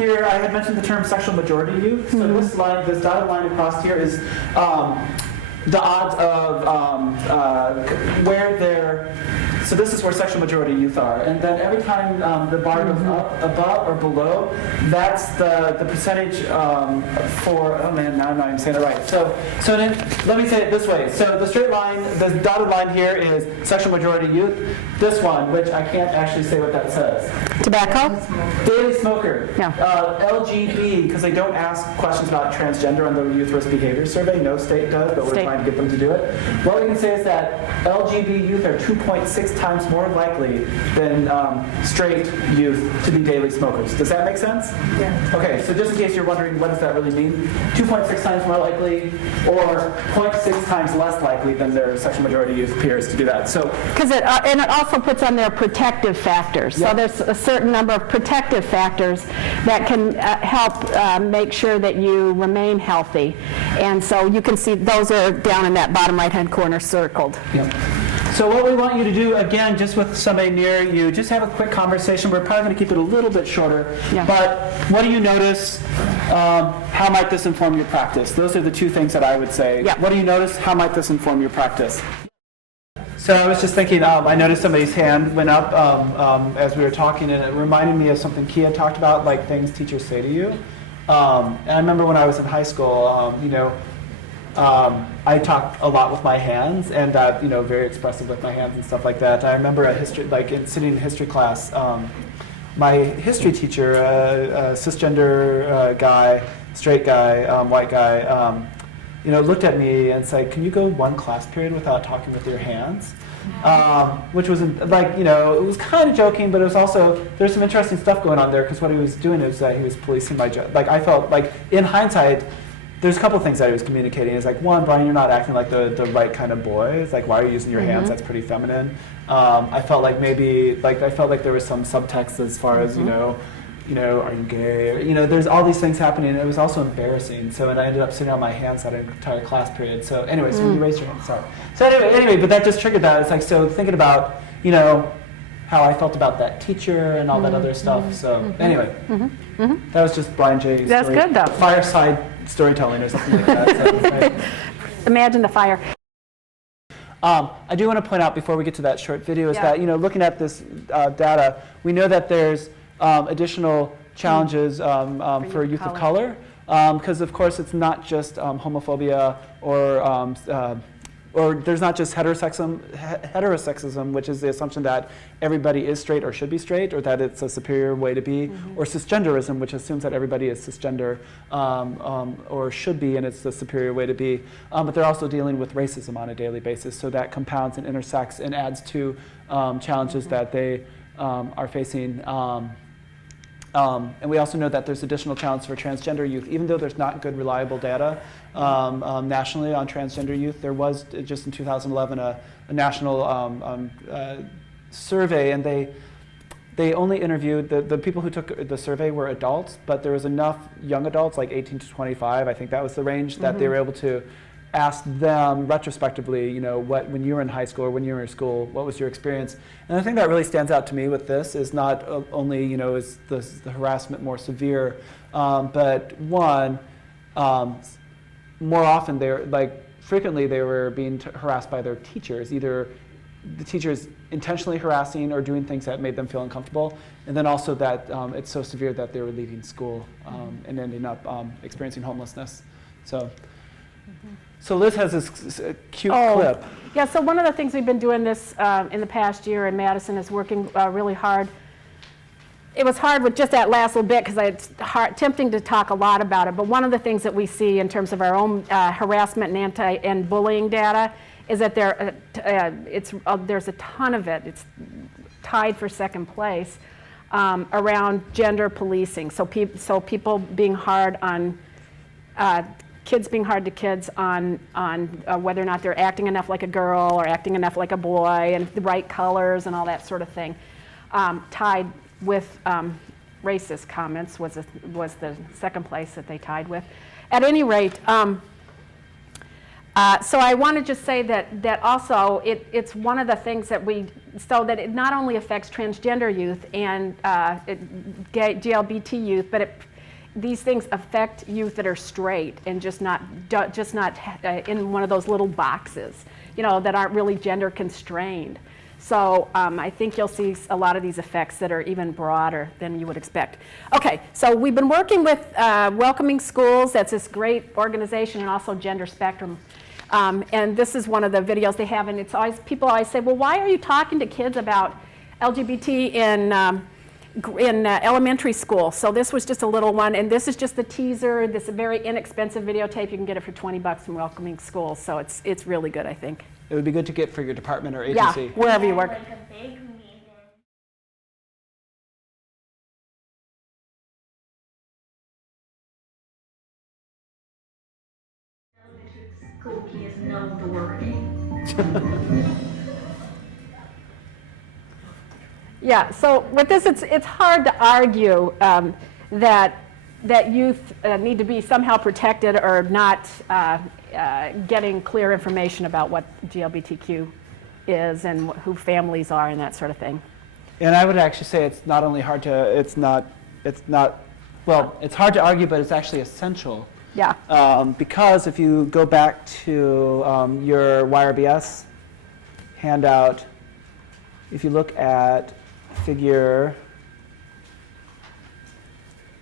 here, I had mentioned the term sexual majority youth. So this line, this dotted line across here is the odds of where they're. So this is where sexual majority youth are, and then every time the bar goes up, above, or below, that's the percentage for. Oh man, now I'm not even saying it right. So then, let me say it this way. So the straight line, the dotted line here is sexual majority youth. This one, which I can't actually say what that says. Tobacco? Daily smoker. No. LGB, because they don't ask questions about transgender on the Youth Risk Behavior Survey. No state does, but we're trying to get them to do it. What we can say is that LGB youth are 2.6 times more likely than straight youth to be daily smokers. Does that make sense? Yeah. Okay, so just in case you're wondering what does that really mean, 2.6 times more likely or 0.6 times less likely than their sexual majority youth peers to do that. So, because and it also puts on their protective factors. Yep. So there's a certain number of protective factors that can help make sure that you remain healthy. And so you can see those are down in that bottom right-hand corner circled. yep. So what we want you to do, again, just with somebody near you, just have a quick conversation. We're probably going to keep it a little bit shorter. Yeah. But what do you notice? How might this inform your practice? Those are the two things that I would say. Yeah. What do you notice? How might this inform your practice? So I was just thinking, I noticed somebody's hand went up as we were talking, and it reminded me of something Kia talked about, like things teachers say to you. And I remember when I was in high school, I talked a lot with my hands, and very expressive with my hands and stuff like that. I remember sitting in history class, my history teacher, a cisgender guy, straight guy, white guy, looked at me and said, "Can you go one class period without talking with your hands?" Which was it was kind of joking, but it was also, there's some interesting stuff going on there, because what he was doing is that he was policing my I felt like, in hindsight, there's a couple of things that he was communicating. It's like, one, Brian, you're not acting like the right kind of boy. It's like, why are you using your hands? That's pretty feminine. I felt like maybe, there was some subtext as far as, are you gay? Or, there's all these things happening, and it was also embarrassing. So, and I ended up sitting on my hands that entire class period. So anyway, so you raised your hand, sorry. So anyway, but that just triggered that. It's like, so thinking about, how I felt about that teacher and all that other stuff. So anyway, that was just Brian J's That's story. good, though. Fireside storytelling or something like that. So it was nice. Imagine the fire. I do want to point out before we get to that short video is that, looking at this data, we know that there's additional challenges for youth of color, because of course it's not just homophobia or there's not just heterosexism, which is the assumption that everybody is straight or should be straight, or that it's a superior way to be, or cisgenderism, which assumes that everybody is cisgender or should be, and it's the superior way to be. But they're also dealing with racism on a daily basis, so that compounds and intersects and adds to challenges that they are facing. And we also know that there's additional challenges for transgender youth. Even though there's not good, reliable data nationally on transgender youth, there was just in 2011 a national survey, and they only interviewed, the people who took the survey were adults, but there was enough young adults, like 18 to 25, I think that was the range, that they were able to ask them retrospectively, when you were in high school or when you were in school, what was your experience? And the thing that really stands out to me with this is not only, is the harassment more severe, but one, more often frequently they were being harassed by their teachers, either the teachers intentionally harassing or doing things that made them feel uncomfortable, and then also that it's so severe that they were leaving school and ending up experiencing homelessness. So Liz has this cute clip. Yeah, so one of the things we've been doing this in the past year in Madison is working really hard. It was hard with just that last little bit because it's tempting to talk a lot about it, but one of the things that we see in terms of our own harassment and bullying data is that there's a ton of it. It's tied for second place around gender policing. So people being hard on kids being hard to kids on whether or not they're acting enough like a girl or acting enough like a boy, and the right colors and all that sort of thing. Tied with racist comments was the second place that they tied with. At any rate, so I want to just say that also it's one of the things that so that it not only affects transgender youth and GLBT youth, but these things affect youth that are straight and just not in one of those little boxes, that aren't really gender constrained. So I think you'll see a lot of these effects that are even broader than you would expect. Okay, so we've been working with Welcoming Schools. That's this great organization, and also Gender Spectrum. And this is one of the videos they have, and people always say, well, why are you talking to kids about LGBT in elementary school? So this was just a little one, and this is just the teaser. This is a very inexpensive videotape. You can get it for $20 from Welcoming Schools, so it's really good, I think. It would be good to get for your department or agency. Yeah, wherever you work. Like a big meeting. Elementary school kids know the wording. Yeah, so with this, it's hard to argue that youth need to be somehow protected or not getting clear information about what GLBTQ is and who families are and that sort of thing. And I would actually say it's not only hard to, it's hard to argue, but it's actually essential. Yeah. Because if you go back to your YRBS handout, if you look at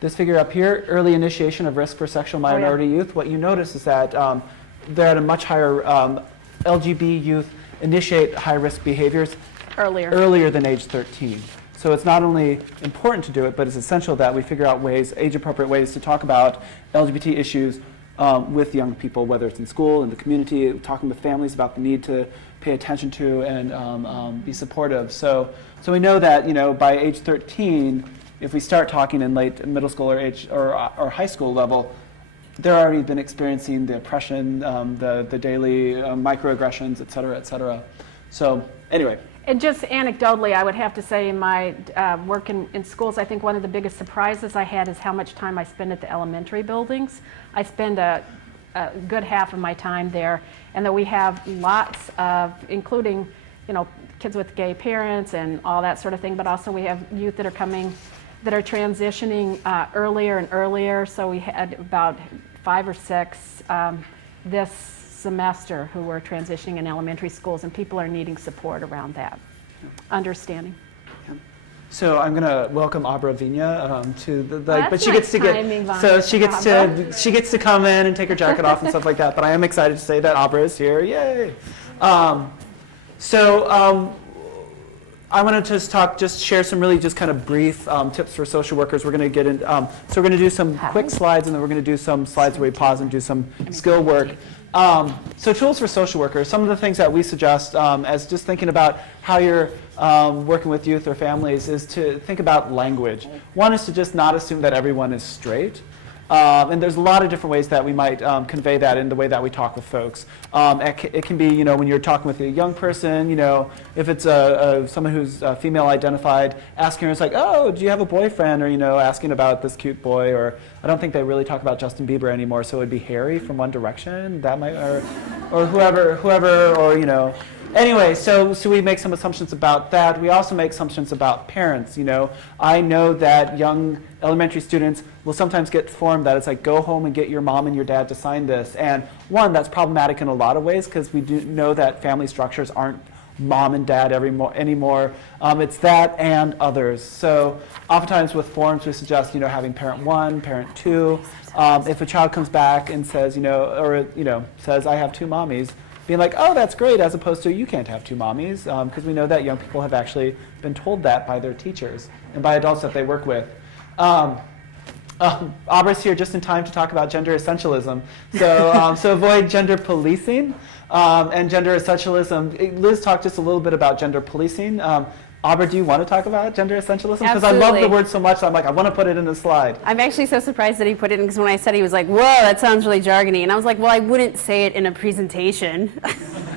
this figure up here, early initiation of risk for sexual minority youth, what you notice is that they're at a much higher, LGB youth initiate high-risk behaviors earlier than age 13. So it's not only important to do it, but it's essential that we figure out ways, age-appropriate ways to talk about LGBT issues with young people, whether it's in school, in the community, talking with families about the need to pay attention to and be supportive. So we know that by age 13, if we start talking in late middle school or high school level, they're already been experiencing the oppression, the daily microaggressions, et cetera, et cetera. So anyway. And just anecdotally, I would have to say in my work in schools, I think one of the biggest surprises I had is how much time I spend at the elementary buildings. I spend a good half of my time there, and that we have lots of, including, kids with gay parents and all that sort of thing, but also we have youth that are transitioning earlier and earlier. So we had about 5 or 6 this semester who were transitioning in elementary schools, and people are needing support around that, understanding. Yeah. So I'm going to welcome Abra Vina to but she nice she gets to come in and take her jacket off and stuff like that. But I am excited to say that Abra is here. Yay! I wanted to share some really just kind of brief tips for social workers. We're going to get in, so we're going to do some quick slides, and then we're going to do some slides where we pause and do some skill work. So tools for social workers, some of the things that we suggest as just thinking about how you're working with youth or families is to think about language. One is to just not assume that everyone is straight. And there's a lot of different ways that we might convey that in the way that we talk with folks. It can be, when you're talking with a young person, if it's someone who's female identified, asking her, it's like, oh, do you have a boyfriend? Or, asking about this cute boy. Or I don't think they really talk about Justin Bieber anymore, so it would be Harry from One Direction. That might, or whoever, or, Anyway, so we make some assumptions about that. We also make assumptions about parents. I know that young elementary students will sometimes get formed that it's like, go home and get your mom and your dad to sign this. And one, that's problematic in a lot of ways because we do know that family structures aren't mom and dad anymore. It's that and others. So oftentimes with forms, we suggest having parent 1, parent 2. If a child comes back and says, says I have 2 mommies, being like, oh, that's great, as opposed to you can't have 2 mommies, because we know that young people have actually been told that by their teachers and by adults that they work with. Abra's here just in time to talk about gender essentialism. So avoid gender policing and gender essentialism. Liz talked just a little bit about gender policing. Abra, do you want to talk about gender essentialism? Because I love the word so much, I'm like, I want to put it in the slide. I'm actually so surprised that he put it in, because when I said, he was like, whoa, that sounds really jargony. And I was like, well, I wouldn't say it in a presentation.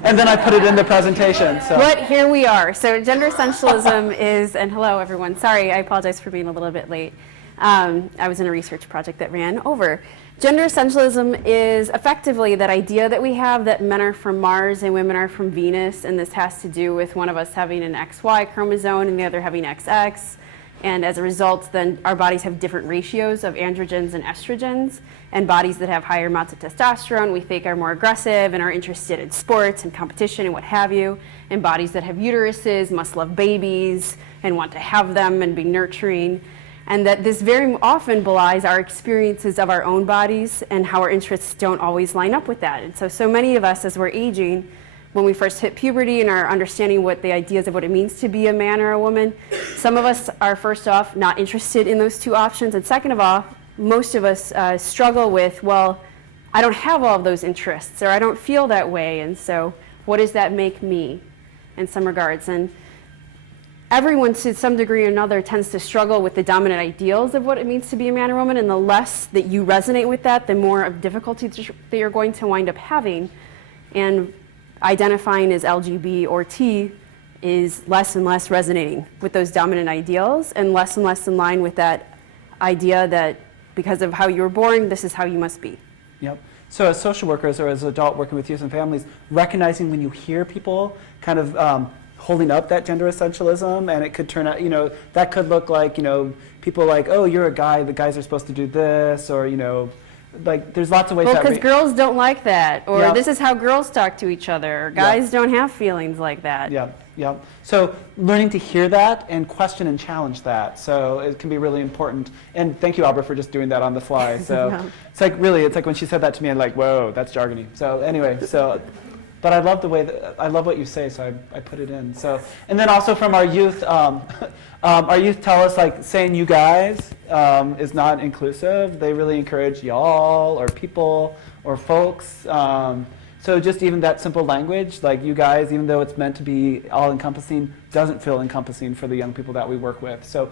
And then I put it in the presentation. So. But here we are. So gender essentialism is, and hello, everyone. Sorry, I apologize for being a little bit late. I was in a research project that ran over. Gender essentialism is effectively that idea that we have that men are from Mars and women are from Venus, and this has to do with one of us having an XY chromosome and the other having XX. And as a result, then our bodies have different ratios of androgens and estrogens, and bodies that have higher amounts of testosterone we think are more aggressive and are interested in sports and competition and what have you, and bodies that have uteruses must love babies and want to have them and be nurturing. And that this very often belies our experiences of our own bodies and how our interests don't always line up with that. And so many of us, as we're aging, when we first hit puberty and are understanding what the ideas of what it means to be a man or a woman, some of us are first off not interested in those two options, and second of all, most of us struggle with, well, I don't have all of those interests, or I don't feel that way, and so what does that make me in some regards? And everyone to some degree or another tends to struggle with the dominant ideals of what it means to be a man or woman, and the less that you resonate with that, the more of difficulty that you're going to wind up having. And identifying as LGB or T is less and less resonating with those dominant ideals and less in line with that idea that because of how you were born, this is how you must be. Yep. So as social workers or as adult working with youth and families, recognizing when you hear people kind of holding up that gender essentialism, and it could turn out, that could look like, people like, oh, you're a guy, the guys are supposed to do this, or, like there's lots of ways. Well, that because girls don't like that, or yeah. This is how girls talk to each other, or guys don't have feelings like that. Yeah, yeah. So learning to hear that and question and challenge that. So it can be really important. And thank you, Albert, for just doing that on the fly. So it's like when she said that to me, I'm like, whoa, that's jargony. So anyway, but I love the way I love what you say, so I put it in. So, and then also from our youth, our youth tell us like saying you guys is not inclusive. They really encourage y'all or people or folks. So just even that simple language, like you guys, even though it's meant to be all-encompassing, doesn't feel encompassing for the young people that we work with. So,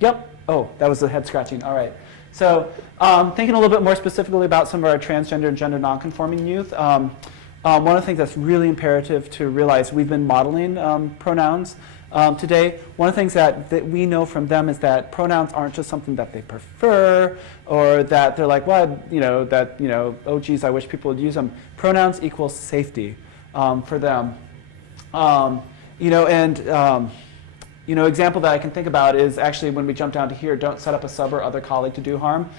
yep. Oh, that was the head scratching. All right. So thinking a little bit more specifically about some of our transgender and gender nonconforming youth. One of the things that's really imperative to realize, we've been modeling pronouns today. One of the things that we know from them is that pronouns aren't just something that they prefer, or that they're like, well, oh geez, I wish people would use them. Pronouns equals safety for them. Example that I can think about is actually when we jump down to here, don't set up a sub or other colleague to do harm.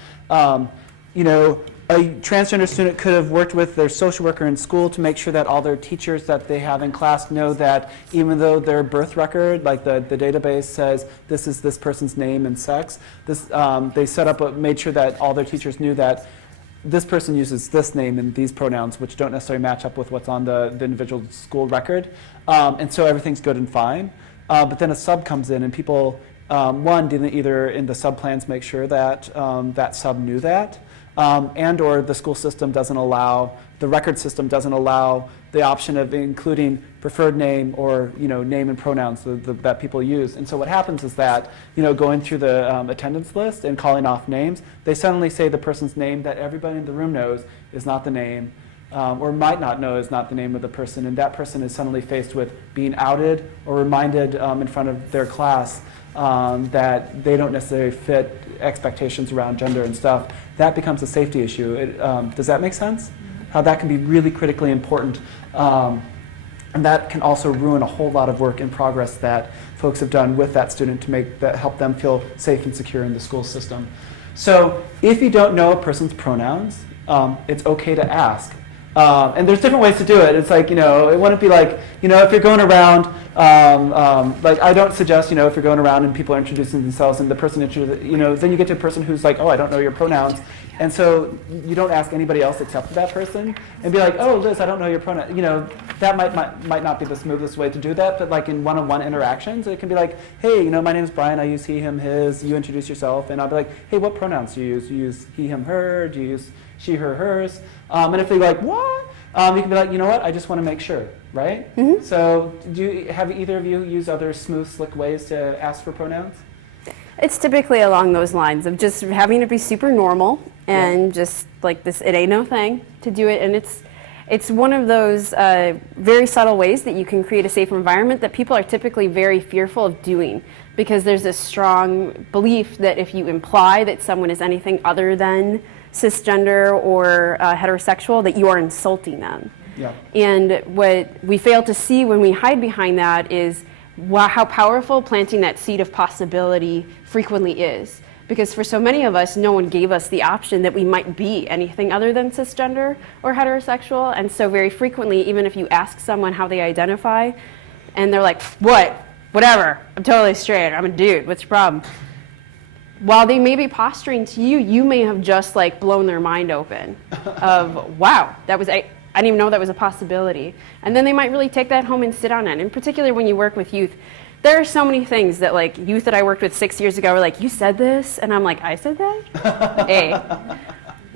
A transgender student could have worked with their social worker in school to make sure that all their teachers that they have in class know that even though their birth record, like the database says this is this person's name and sex, they made sure that all their teachers knew that this person uses this name and these pronouns, which don't necessarily match up with what's on the individual school record. And so everything's good and fine. But then a sub comes in and people, didn't either in the sub plans make sure that that sub knew that, and or the school system doesn't allow, the record system doesn't allow the option of including preferred name or name and pronouns that people use. And so what happens is that going through the attendance list and calling off names, they suddenly say the person's name that everybody in the room knows is not the name, or might not know is not the name of the person, and that person is suddenly faced with being outed or reminded in front of their class that they don't necessarily fit expectations around gender and stuff. That becomes a safety issue. Does that make sense? How that can be really critically important, and that can also ruin a whole lot of work in progress that folks have done with that student to help them feel safe and secure in the school system. So if you don't know a person's pronouns, it's okay to ask. And there's different ways to do it. It's like, it wouldn't be like, if you're going around, like I don't suggest, if you're going around and people are introducing themselves and the person then you get to a person who's like, oh, I don't know your pronouns. And so you don't ask anybody else except for that person and be like, oh, Liz, I don't know your pronouns. That might not be the smoothest way to do that, but like in one-on-one interactions, it can be like, hey, my name is Brian, I use he, him, his, you introduce yourself, and I'll be like, hey, what pronouns do you use? Do you use he, him, her? Do you use she, her, hers? And if they're like, what? You can be like, you know what, I just want to make sure, right? Mm-hmm. So have either of you used other smooth, slick ways to ask for pronouns? It's typically along those lines of just having it be super normal and just like this, it ain't no thing to do it. And it's one of those very subtle ways that you can create a safe environment that people are typically very fearful of doing, because there's this strong belief that if you imply that someone is anything other than cisgender or heterosexual, that you are insulting them. Yeah. And what we fail to see when we hide behind that is how powerful planting that seed of possibility frequently is. Because for so many of us, no one gave us the option that we might be anything other than cisgender or heterosexual. And so very frequently, even if you ask someone how they identify, and they're like, what? Whatever, I'm totally straight, I'm a dude, what's your problem? While they may be posturing to you, you may have just like blown their mind open of, wow, I didn't even know that was a possibility. And then they might really take that home and sit on it. In particular, when you work with youth, there are so many things that like youth that I worked with 6 years ago were like, you said this? And I'm like, I said that? A.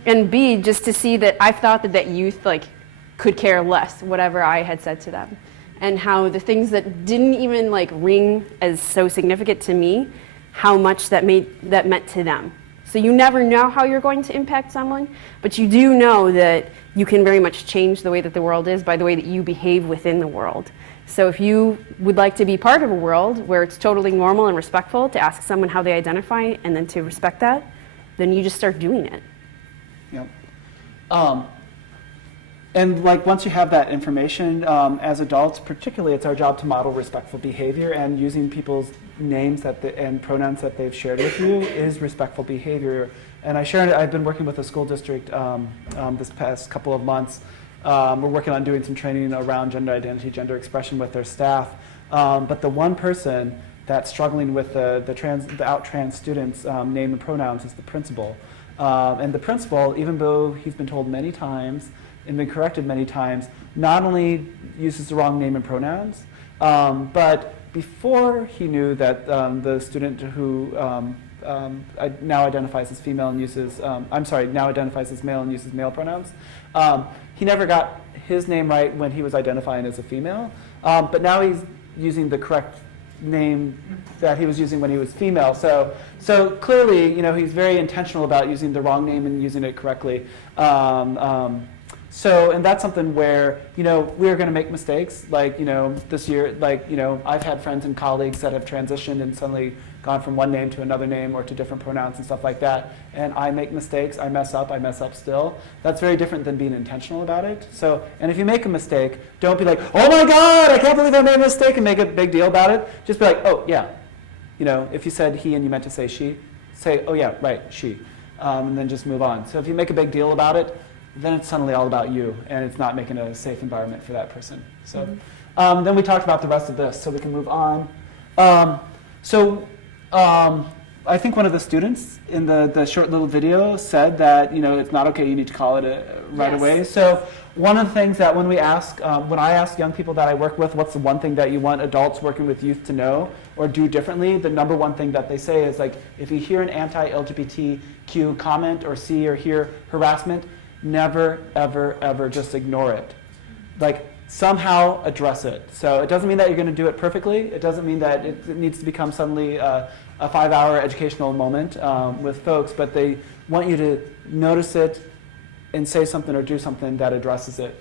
And B, just to see that I thought that youth like could care less whatever I had said to them. And how the things that didn't even like ring as so significant to me, how much that meant to them. So you never know how you're going to impact someone, but you do know that you can very much change the way that the world is by the way that you behave within the world. So if you would like to be part of a world where it's totally normal and respectful to ask someone how they identify and then to respect that, then you just start doing it. Yep. And like once you have that information, as adults, particularly, it's our job to model respectful behavior, and using people's names and pronouns that they've shared with you is respectful behavior. And I've been working with a school district this past couple of months. We're working on doing some training around gender identity, gender expression with their staff. But the one person that's struggling with the out trans students' name and pronouns is the principal. And the principal, even though he's been told many times and been corrected many times, not only uses the wrong name and pronouns, but before he knew that the student who now identifies as female and uses, now identifies as male and uses male pronouns, he never got his name right when he was identifying as a female, but now he's using the correct name that he was using when he was female. So clearly, he's very intentional about using the wrong name and using it correctly. And that's something where, we're going to make mistakes. Like, this year, I've had friends and colleagues that have transitioned and suddenly gone from one name to another name or to different pronouns and stuff like that. And I make mistakes, I mess up still. That's very different than being intentional about it. So, and if you make a mistake, don't be like, oh my God, I can't believe I made a mistake, and make a big deal about it. Just be like, oh yeah. If you said he and you meant to say she, say, oh yeah, right, she. And then just move on. So if you make a big deal about it, then it's suddenly all about you, and it's not making a safe environment for that person. So then we talked about the rest of this, so we can move on. I think one of the students in the short little video said that it's not okay, you need to call it right away. So one of the things that when I ask young people that I work with, what's the one thing that you want adults working with youth to know or do differently, the number one thing that they say is like, if you hear an anti-LGBTQ comment or see or hear harassment, never, ever, ever just ignore it. Like, somehow address it. So it doesn't mean that you're going to do it perfectly. It doesn't mean that it needs to become suddenly a 5-hour educational moment with folks, but they want you to notice it and say something or do something that addresses it.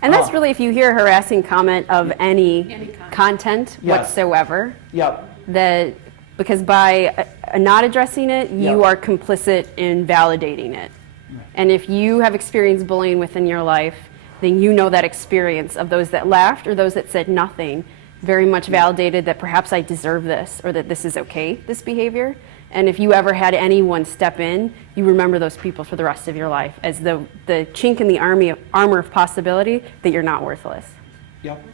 And that's really if you hear a harassing comment of any content whatsoever. That because by not addressing it, you are complicit in validating it. And if you have experienced bullying within your life, then you know that experience of those that laughed or those that said nothing very much validated that perhaps I deserve this or that this is okay, this behavior. And if you ever had anyone step in, you remember those people for the rest of your life as the chink in the armor of possibility that you're not worthless. Yep.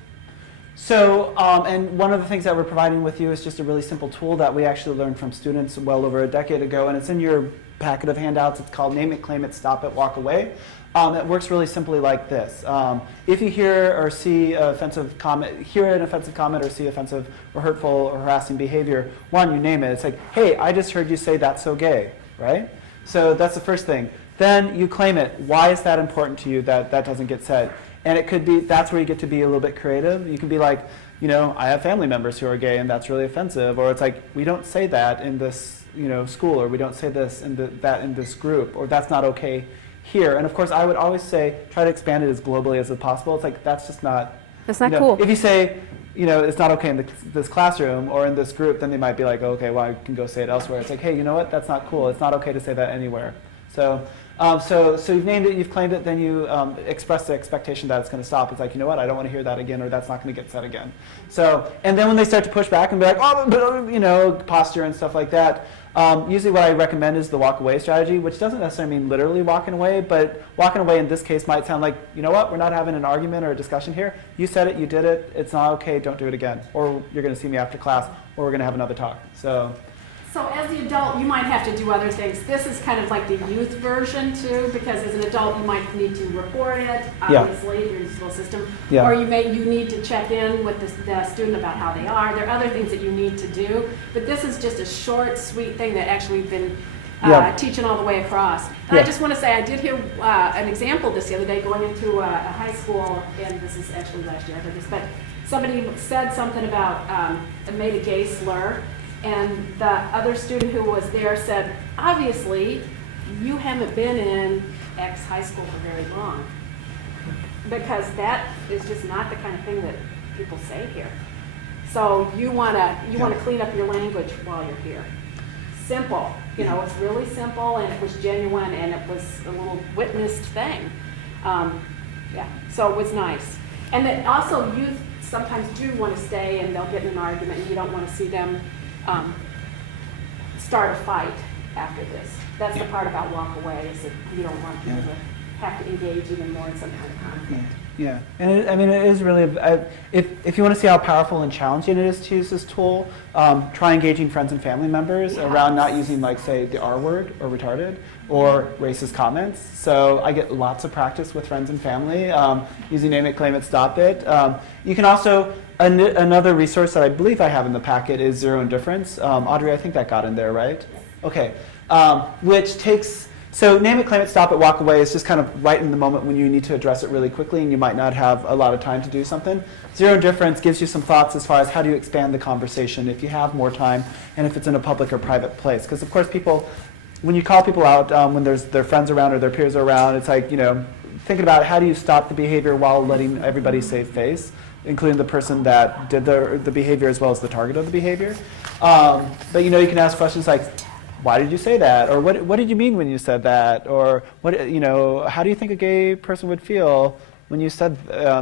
So, and one of the things that we're providing with you is just a really simple tool that we actually learned from students well over a decade ago, and it's in your packet of handouts. It's called Name It, Claim It, Stop It, Walk Away. It works really simply like this. If you hear or see an offensive comment or see offensive or hurtful or harassing behavior, one, you name it. It's like, hey, I just heard you say that's so gay, right? So that's the first thing. Then you claim it. Why is that important to you that that doesn't get said? And it could be, that's where you get to be a little bit creative. You can be like, I have family members who are gay and that's really offensive. Or it's like, we don't say that in this school, or we don't say this that in this group, or that's not okay here. And of course, I would always say, try to expand it as globally as possible. It's like, that's just not... That's not cool. If you say, it's not okay in this classroom or in this group, then they might be like, okay, well, I can go say it elsewhere. It's like, hey, you know what? That's not cool. It's not okay to say that anywhere. So So you've named it, you've claimed it, then you express the expectation that it's going to stop. It's like, you know what, I don't want to hear that again, or that's not going to get said again. So, and then when they start to push back and be like, oh, you know, posture and stuff like that, usually what I recommend is the walk away strategy, which doesn't necessarily mean literally walking away, but walking away in this case might sound like, you know what, we're not having an argument or a discussion here. You said it, you did it, it's not okay, don't do it again. Or you're going to see me after class, or we're going to have another talk. So as the adult, you might have to do other things. This is kind of like the youth version too, because as an adult, you might need to report it, obviously, if you're in the school system. Yeah. Or you need to check in with the student about how they are. There are other things that you need to do. But this is just a short, sweet thing that actually we've been teaching all the way across. And I just want to say, I did hear an example this the other day going into a high school, and this is actually last year I heard this, but somebody said something about, made a gay slur. And the other student who was there said, obviously, you haven't been in X high school for very long. Because that is just not the kind of thing that people say here. So you want to clean up your language while you're here. Simple. You know, it's really simple, and it was genuine, and it was a little witnessed thing. So it was nice. And then also youth sometimes do want to stay, and they'll get in an argument, and you don't want to see them start a fight after this. That's the part about walk away, is that you don't want people to have to engage even more in some kind of conflict. Yeah, and it is really, if you want to see how powerful and challenging it is to use this tool, try engaging friends and family members around not using, like, say, the R word or retarded or racist comments. So I get lots of practice with friends and family using name it, claim it, stop it. You can also, another resource that I believe I have in the packet is Zero Indifference. Audrey, I think that got in there, right? Okay, which takes, so name it, claim it, stop it, walk away is just kind of right in the moment when you need to address it really quickly and you might not have a lot of time to do something. Zero Indifference gives you some thoughts as far as how do you expand the conversation if you have more time and if it's in a public or private place. Because of course people, when you call people out when there's their friends around or their peers are around, it's like, you know, thinking about how do you stop the behavior while letting everybody save face, including the person that did the behavior as well as the target of the behavior. But you know, you can ask questions like, why did you say that? Or what did you mean when you said that? Or what, you know, how do you think a gay person would feel when you said,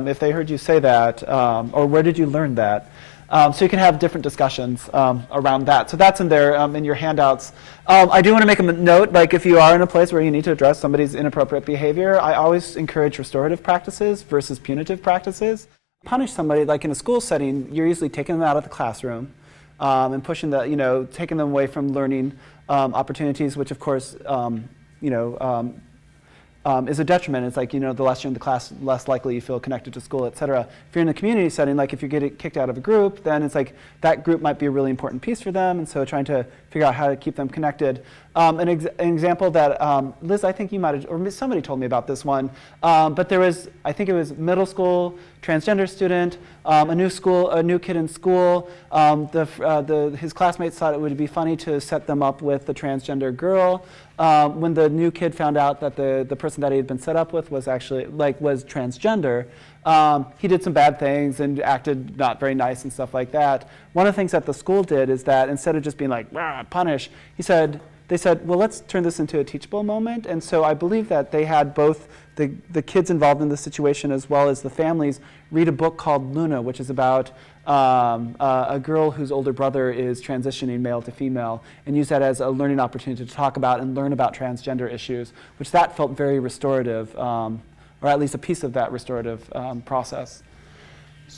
if they heard you say that? Or where did you learn that? So you can have different discussions around that. So that's in there in your handouts. I do want to make a note, like if you are in a place where you need to address somebody's inappropriate behavior, I always encourage restorative practices versus punitive practices. Punish somebody, like in a school setting, you're usually taking them out of the classroom and pushing the, you know, taking them away from learning opportunities, which of course, you know, is a detriment. It's like, you know, the less you're in the class, less likely you feel connected to school, et cetera. If you're in a community setting, like if you're getting kicked out of a group, then it's like that group might be a really important piece for them, and so trying to figure out how to keep them connected. An example that, Liz, I think you might have, or somebody told me about this one, but there was, I think it was middle school, transgender student, a new kid in school. His classmates thought it would be funny to set them up with the transgender girl. When the new kid found out that the person that he had been set up with was actually, was transgender, he did some bad things and acted not very nice and stuff like that. One of the things that the school did is that instead of just being like, punish, they said, well, let's turn this into a teachable moment. And so I believe that they had both the kids involved in the situation as well as the families read a book called Luna, which is about a girl whose older brother is transitioning male to female, and use that as a learning opportunity to talk about and learn about transgender issues, which that felt very restorative, or at least a piece of that restorative process.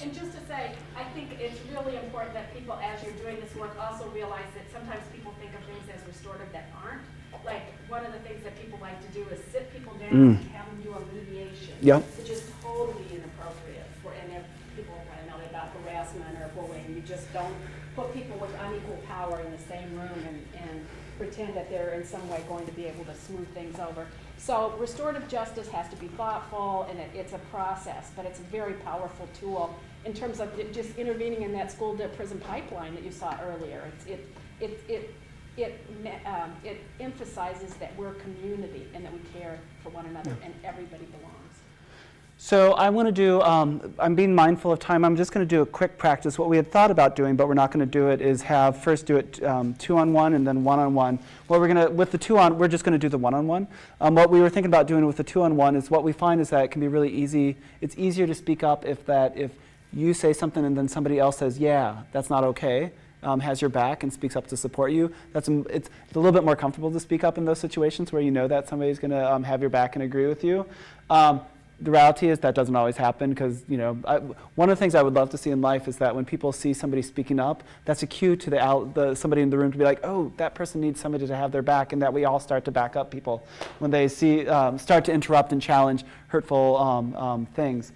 And just to say, I think it's really important that people, as you're doing this work, also realize that sometimes people think of things as restorative that aren't. Like, one of the things that people like to do is sit people down and have them do a mediation, which is totally inappropriate. And if people kind of know about harassment or bullying, you just don't put people with unequal power in the same room and pretend that they're in some way going to be able to smooth things over. So restorative justice has to be thoughtful, and it's a process, but it's a very powerful tool in terms of just intervening in that school to prison pipeline that you saw earlier. It emphasizes that we're a community and that we care for one another and everybody belongs. So I want to do, I'm being mindful of time. I'm just going to do a quick practice. What we had thought about doing, but we're not going to do it, is first do it 2-on-1 and then 1-on-1. What we're going to, with the 2-on, we're just going to do the 1-on-1. What we were thinking about doing with the 2-on-1 is what we find is that it can be really easy. It's easier to speak up if you say something and then somebody else says, yeah, that's not okay, has your back and speaks up to support you. It's a little bit more comfortable to speak up in those situations where you know that somebody's going to have your back and agree with you. The reality is that doesn't always happen because, one of the things I would love to see in life is that when people see somebody speaking up, that's a cue to somebody in the room to be like, oh, that person needs somebody to have their back, and that we all start to back up people when they start to interrupt and challenge hurtful things.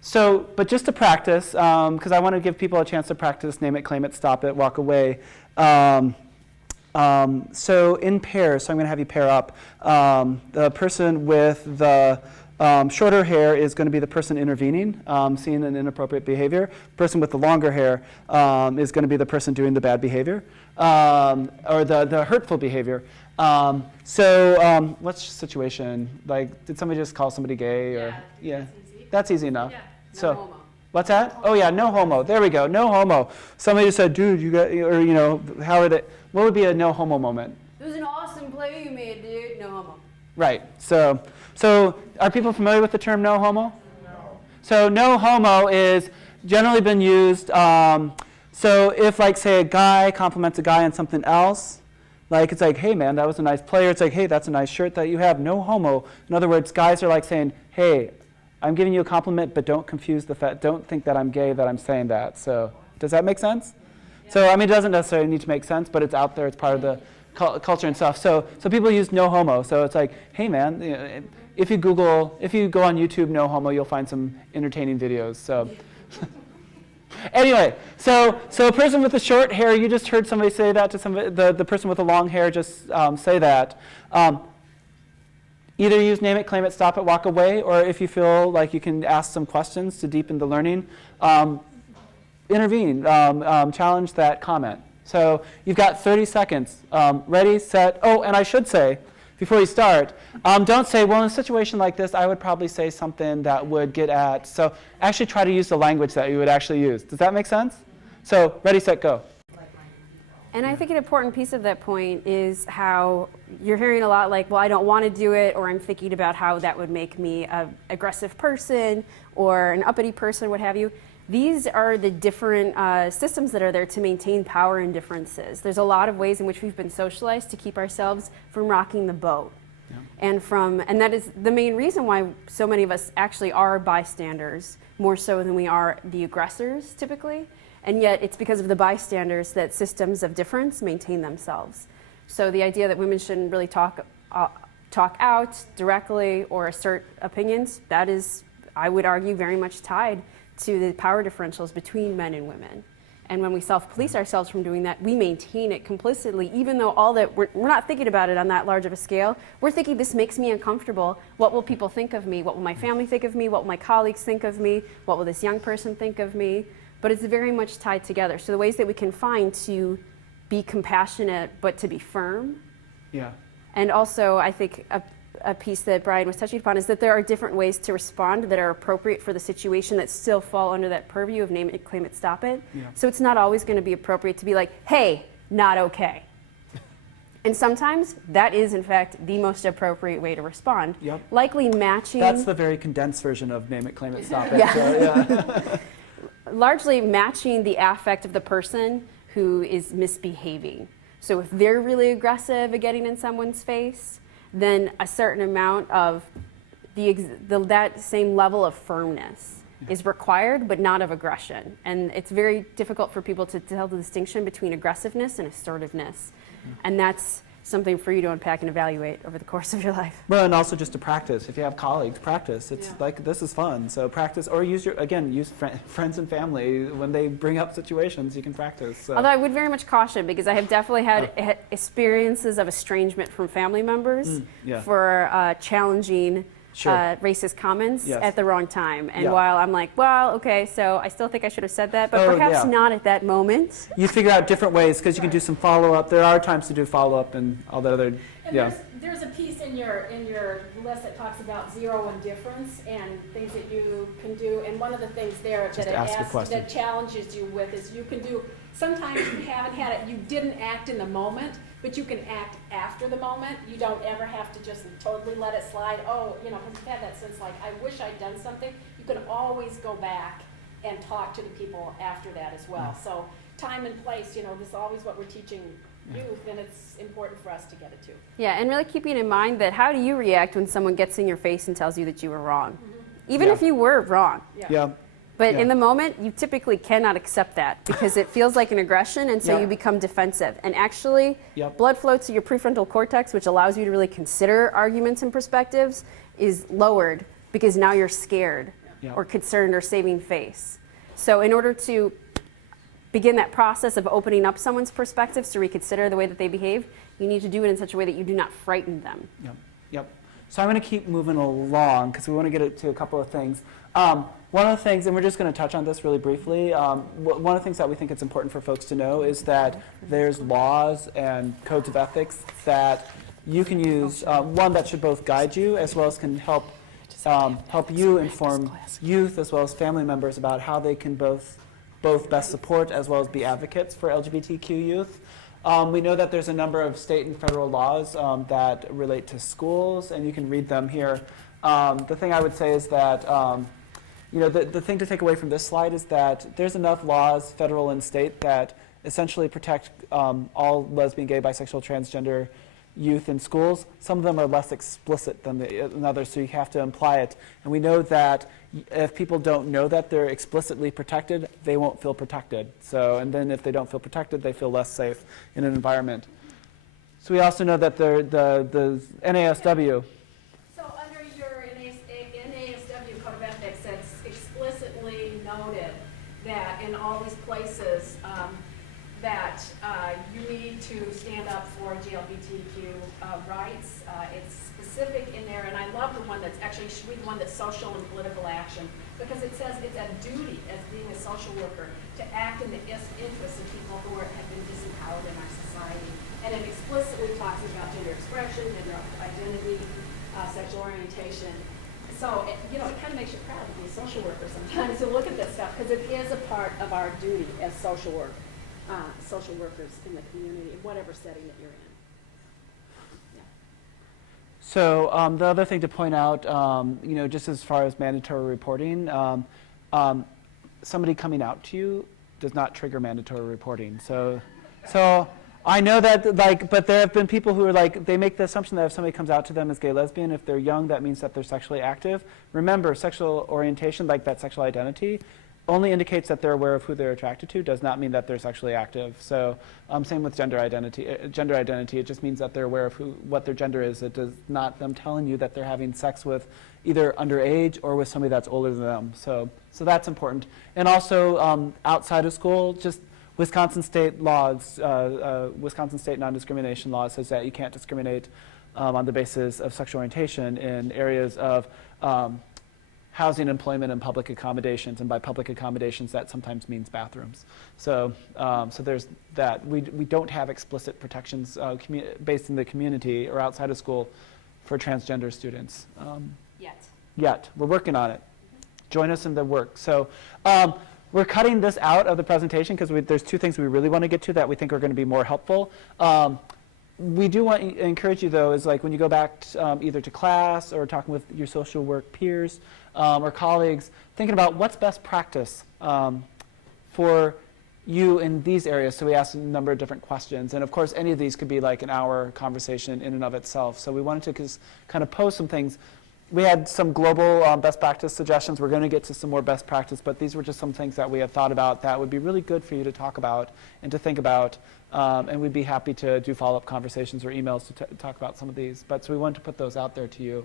So, but just to practice, because I want to give people a chance to practice, name it, claim it, stop it, walk away. So in pairs, so I'm going to have you pair up. The person with the shorter hair is going to be the person intervening, seeing an inappropriate behavior. The person with the longer hair is going to be the person doing the bad behavior, or the hurtful behavior. What's the situation? Like, did somebody just call somebody gay? Or yeah, that's easy enough. Yeah. So, homo. What's that? Oh yeah, no homo. There we go. No homo. Somebody just said, dude, you got, or how are they? What would be a no homo moment? It was an awesome play you made, dude. No homo. Right. So are people familiar with the term no homo? No. So no homo is generally been used. So if, like, say, a guy compliments a guy on something else, like, it's like, hey man, that was a nice play. Or it's like, hey, that's a nice shirt that you have. No homo. In other words, guys are like saying, hey, I'm giving you a compliment, but don't confuse the fact. Don't think that I'm gay that I'm saying that. So does that make sense? Yeah. So I mean, it doesn't necessarily need to make sense, but it's out there. It's part of the culture and stuff. So people use no homo. So it's like, hey man, if you go on YouTube no homo, you'll find some entertaining videos. So anyway, so a person with the short hair, you just heard somebody say that to somebody. The person with the long hair just say that. Either use name it, claim it, stop it, walk away, or if you feel like you can ask some questions to deepen the learning, intervene, challenge that comment. So you've got 30 seconds. Ready, set, oh, and I should say, before you start, don't say, well, in a situation like this, I would probably say something that would get at, so actually try to use the language that you would actually use. Does that make sense? So ready, set, go. And I think an important piece of that point is how you're hearing a lot like, well, I don't want to do it, or I'm thinking about how that would make me an aggressive person or an uppity person, what have you. These are the different systems that are there to maintain power and differences. There's a lot of ways in which we've been socialized to keep ourselves from rocking the boat. Yeah. And that is the main reason why so many of us actually are bystanders, more so than we are the aggressors typically. And yet it's because of the bystanders that systems of difference maintain themselves. So the idea that women shouldn't really talk out directly or assert opinions, that is, I would argue, very much tied to the power differentials between men and women. And when we self-police ourselves from doing that, we maintain it complicitly, even though all that we're not thinking about it on that large of a scale. We're thinking, this makes me uncomfortable. What will people think of me? What will my family think of me? What will my colleagues think of me? What will this young person think of me? But it's very much tied together. So the ways that we can find to be compassionate, but to be firm. Yeah. And also, I think a piece that Brian was touching upon is that there are different ways to respond that are appropriate for the situation that still fall under that purview of name it, claim it, stop it. Yeah. So it's not always going to be appropriate to be like, hey, not okay. And sometimes that is, in fact, the most appropriate way to respond. Yep. Likely matching. That's the very condensed version of name it, claim it, stop it. Yeah. So, yeah. Largely matching the affect of the person who is misbehaving. So if they're really aggressive at getting in someone's face, then a certain amount of that same level of firmness is required, but not of aggression. And it's very difficult for people to tell the distinction between aggressiveness and assertiveness. And that's something for you to unpack and evaluate over the course of your life. Well, and also just to practice. If you have colleagues, practice. It's like, this is fun. So practice, or use friends and family. When they bring up situations, you can practice. So. Although I would very much caution, because I have definitely had experiences of estrangement from family members for challenging racist comments Yes. at the wrong time. And Yeah. while I'm like, well, okay, so I still think I should have said that, but Oh, perhaps yeah. not at that moment. You figure out different ways because you can do some follow-up. There are times to do follow-up and all that other, And yeah. there's a piece in your list that talks about zero indifference and things that you can do. And one of the things there that Just it ask a asks, question. that challenges you with is you can do, sometimes you haven't had it, you didn't act in the moment, but you can act after the moment. You don't ever have to just totally let it slide. Oh, you know, because you've had that sense like, I wish I'd done something. You can always go back and talk to the people after that as well. So time and place, you know, this is always what we're teaching youth, and it's important for us to get it to. Yeah, and really keeping in mind that how do you react when someone gets in your face and tells you that you were wrong? Even Yeah. if you were wrong. Yeah. But Yeah. in the moment, you typically cannot accept that because it feels like an aggression, and so Yeah. you become defensive. And actually, Yep. blood flow to your prefrontal cortex, which allows you to really consider arguments and perspectives, is lowered because now you're scared Yeah. or concerned or saving face. So in order to begin that process of opening up someone's perspectives to reconsider the way that they behave, you need to do it in such a way that you do not frighten them. Yep, yep. So I'm going to keep moving along because we want to get to a couple of things. One of the things, and we're just going to touch on this really briefly, one of the things that we think it's important for folks to know is that there's laws and codes of ethics that you can use, one that should both guide you as well as can help you inform youth as well as family members about how they can both best support as well as be advocates for LGBTQ youth. We know that there's a number of state and federal laws that relate to schools, and you can read them here. The thing I would say is that, the thing to take away from this slide is that there's enough laws, federal and state, that essentially protect all lesbian, gay, bisexual, transgender youth in schools. Some of them are less explicit than others, so you have to imply it. And we know that if people don't know that they're explicitly protected, they won't feel protected. So, and then if they don't feel protected, they feel less safe in an environment. So we also know that the NASW. So under your NASW Code of Ethics, it's explicitly noted that in all these places that you need to stand up for GLBTQ rights. It's specific in there, and I love the one that's actually should be the one that's social and political action, because it says it's a duty as being a social worker to act in the interests of people who have been disempowered in our society. And it explicitly talks about gender expression, gender identity, sexual orientation. So, it kind of makes you proud to be a social worker sometimes to look at this stuff, because it is a part of our duty as social workers in the community, in whatever setting that you're in. So the other thing to point out, just as far as mandatory reporting, somebody coming out to you does not trigger mandatory reporting. So I know that, but there have been people who are they make the assumption that if somebody comes out to them as gay, lesbian, if they're young, that means that they're sexually active. Remember, sexual orientation, like that sexual identity, only indicates that they're aware of who they're attracted to, does not mean that they're sexually active. So same with gender identity. It just means that they're aware of what their gender is. It does not them telling you that they're having sex with either underage or with somebody that's older than them. So that's important. And also outside of school, just Wisconsin state laws, Wisconsin state non-discrimination law says that you can't discriminate on the basis of sexual orientation in areas of housing, employment, and public accommodations. And by public accommodations, that sometimes means bathrooms. So there's that. We don't have explicit protections based in the community or outside of school for transgender students. Yet. We're working on it. Join us in the work. So we're cutting this out of the presentation because there's two things we really want to get to that we think are going to be more helpful. We do want to encourage you, though, is when you go back either to class or talking with your social work peers or colleagues, thinking about what's best practice for you in these areas. So we asked a number of different questions. And of course, any of these could be an hour conversation in and of itself. So we wanted to kind of pose some things. We had some global best practice suggestions. We're going to get to some more best practice, but these were just some things that we had thought about that would be really good for you to talk about and to think about. And we'd be happy to do follow-up conversations or emails to talk about some of these. So we wanted to put those out there to you.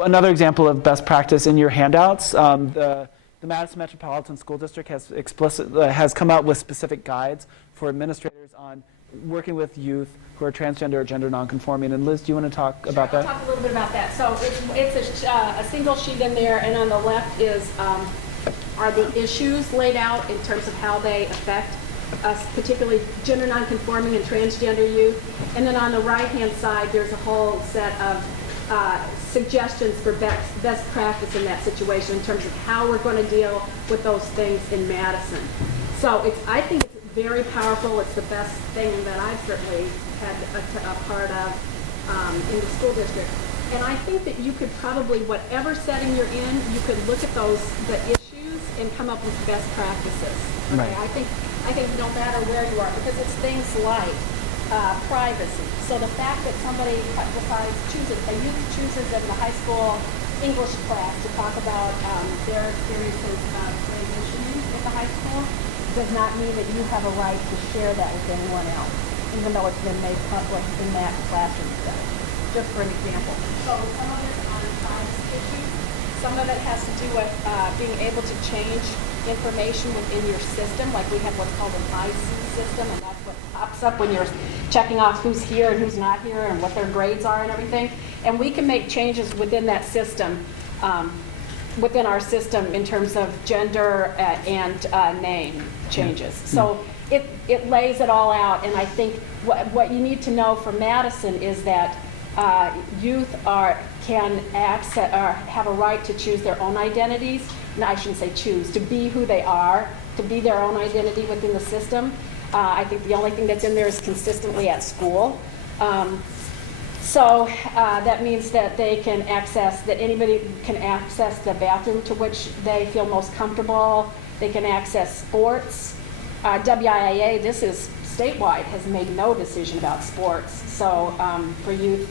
Another example of best practice in your handouts, the Madison Metropolitan School District has come out with specific guides for administrators on working with youth who are transgender or gender nonconforming. And Liz, do you want to talk about I'll that? talk a little bit about that. So it's a single sheet in there, and on the left are the issues laid out in terms of how they affect us, particularly gender nonconforming and transgender youth. And then on the right-hand side, there's a whole set of suggestions for best practice in that situation in terms of how we're going to deal with those things in Madison. So I think it's very powerful. It's the best thing that I've certainly had a part of in the school district. And I think that you could probably, whatever setting you're in, you could look at the issues and come up with best practices. Okay? Right. I think no matter where you are, because it's things like privacy. So the fact that somebody a youth chooses in the high school English class to talk about their experiences of transitioning in the high school does not mean that you have a right to share that with anyone else, even though it's been made public in that classroom setting. Just for an example. So some of it's on privacy issues. Some of it has to do with being able to change information within your system, like we have what's called an IC system, and that's what pops up when you're checking off who's here and who's not here and what their grades are and everything. And we can make changes within that system, within our system in terms of gender and name changes. So it lays it all out, and I think what you need to know for Madison is that youth can access or have a right to choose their own identities. No, I shouldn't say choose, to be who they are, to be their own identity within the system. I think the only thing that's in there is consistently at school. So that means that anybody can access the bathroom to which they feel most comfortable. They can access sports. WIAA, this is statewide, has made no decision about sports. So for youth,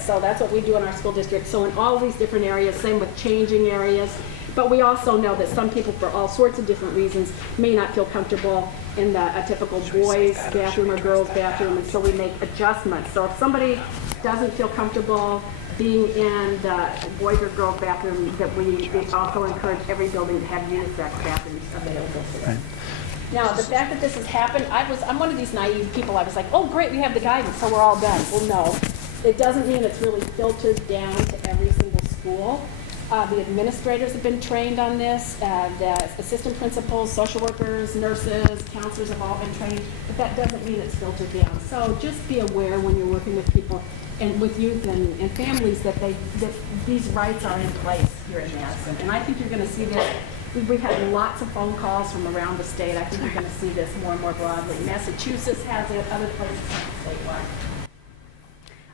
so that's what we do in our school district. So in all these different areas, same with changing areas. But we also know that some people, for all sorts of different reasons, may not feel comfortable in a typical boys' bathroom or girls' bathroom, and so we make adjustments. So if somebody doesn't feel comfortable being in the boys' or girls' bathroom, that we also encourage every building to have unisex bathrooms available for them. Right. Now, the fact that this has happened, I'm one of these naive people. I was like, oh, great, we have the guidance, so we're all done. Well, no. It doesn't mean it's really filtered down to every single school. The administrators have been trained on this. The assistant principals, social workers, nurses, counselors have all been trained, but that doesn't mean it's filtered down. So just be aware when you're working with people and with youth and families that these rights are in place here in Madison. And I think you're going to see this. We've had lots of phone calls from around the state. I think you're going to see this more and more broadly. Massachusetts has it, other places have it statewide.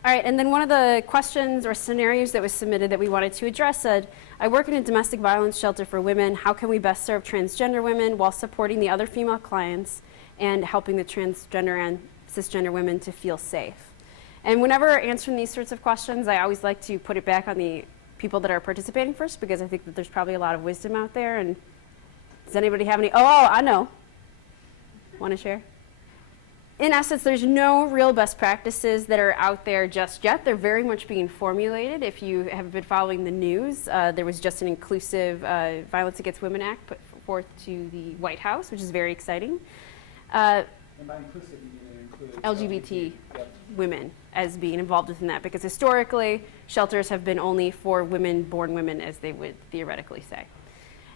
All right, and then one of the questions or scenarios that was submitted that we wanted to address said, I work in a domestic violence shelter for women. How can we best serve transgender women while supporting the other female clients and helping the transgender and cisgender women to feel safe? And whenever answering these sorts of questions, I always like to put it back on the people that are participating first, because I think that there's probably a lot of wisdom out there. And does anybody have any? Oh, I know. Want to share? In essence, there's no real best practices that are out there just yet. They're very much being formulated. If you have been following the news, there was just an inclusive Violence Against Women Act put forth to the White House, which is very exciting. And by inclusive, you mean it includes LGBT women as being involved within that, because historically, shelters have been only for women, born women, as they would theoretically say.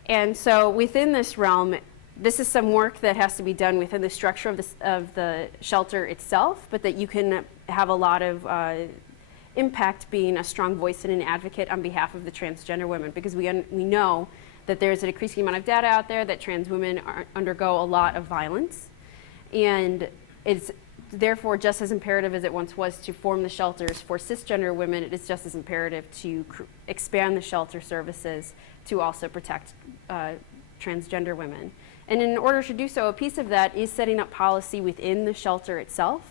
And so within this realm, this is some work that has to be done within the structure of the shelter itself, but that you can have a lot of impact being a strong voice and an advocate on behalf of the transgender women, because we know that there's an increasing amount of data out there that trans women undergo a lot of violence. And it's therefore just as imperative as it once was to form the shelters for cisgender women. It is just as imperative to expand the shelter services to also protect transgender women. And in order to do so, a piece of that is setting up policy within the shelter itself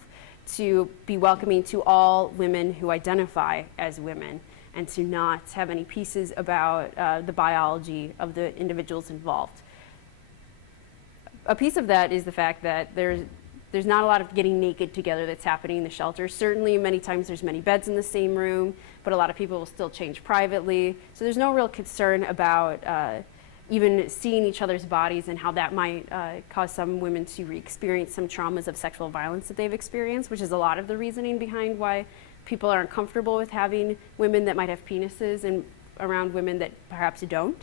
to be welcoming to all women who identify as women, and to not have any pieces about the biology of the individuals involved. A piece of that is the fact that there's not a lot of getting naked together that's happening in the shelter. Certainly, many times there's many beds in the same room, but a lot of people will still change privately. So there's no real concern about even seeing each other's bodies and how that might cause some women to re-experience some traumas of sexual violence that they've experienced, which is a lot of the reasoning behind why people aren't comfortable with having women that might have penises and around women that perhaps don't.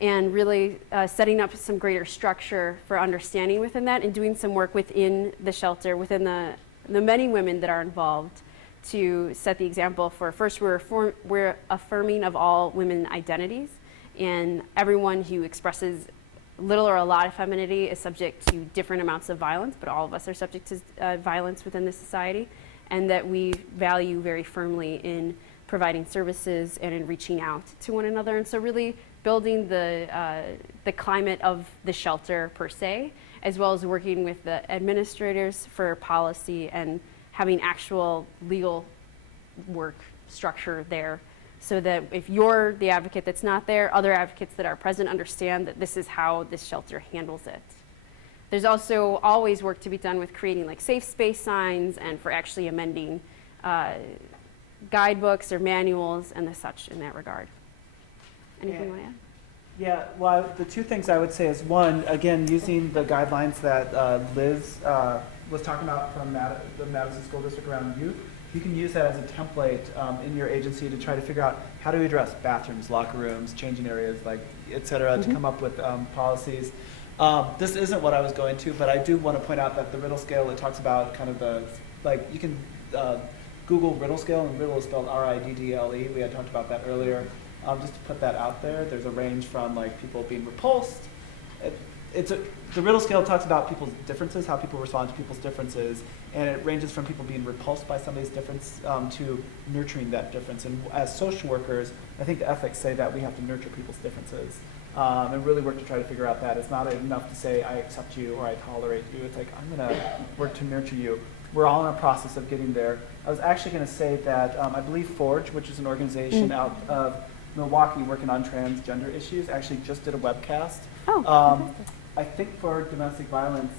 And really setting up some greater structure for understanding within that and doing some work within the shelter, within the many women that are involved, to set the example for, first, we're affirming of all women identities, and everyone who expresses little or a lot of femininity is subject to different amounts of violence, but all of us are subject to violence within the society, and that we value very firmly in providing services and in reaching out to one another. And so really building the climate of the shelter per se, as well as working with the administrators for policy and having actual legal work structure there, so that if you're the advocate that's not there, other advocates that are present understand that this is how this shelter handles it. There's also always work to be done with creating like safe space signs and for actually amending guidebooks or manuals and the such in that regard. Anything you want to add? Yeah, well, the two things I would say is, one, again, using the guidelines that Liz was talking about from the Madison School District around youth. You can use that as a template in your agency to try to figure out how to address bathrooms, locker rooms, changing areas, like, et cetera, to come up with policies. This isn't what I was going to, but I do want to point out that the Riddle scale, it talks about kind of the, like, you can Google Riddle scale, and Riddle is spelled R-I-D-D-L-E. We had talked about that earlier. Just to put that out there, there's a range from like people being repulsed. The Riddle scale talks about people's differences, how people respond to people's differences, and it ranges from people being repulsed by somebody's difference to nurturing that difference. And as social workers, I think the ethics say that we have to nurture people's differences and really work to try to figure out that. It's not enough to say, I accept you or I tolerate you. It's like, I'm going to work to nurture you. We're all in a process of getting there. I was actually going to say that I believe Forge, which is an organization out of Milwaukee working on transgender issues, actually just did a webcast. I think for domestic violence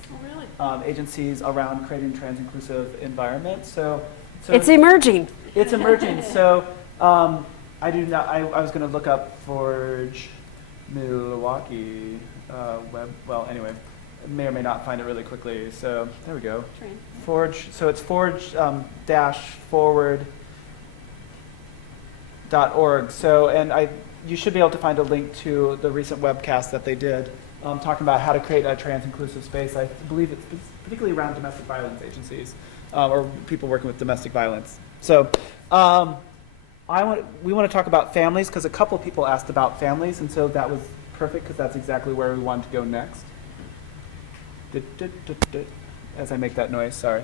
agencies around creating trans-inclusive environments. So it's emerging. It's emerging. So I was going to look up Forge Milwaukee web. Well, anyway, may or may not find it really quickly. So there we go. Forge. So it's forge-forward.org. So, and you should be able to find a link to the recent webcast that they did, talking about how to create a trans-inclusive space. I believe it's particularly around domestic violence agencies or people working with domestic violence. So, we want to talk about families because a couple of people asked about families, and so that was perfect because that's exactly where we wanted to go next. As I make that noise, sorry.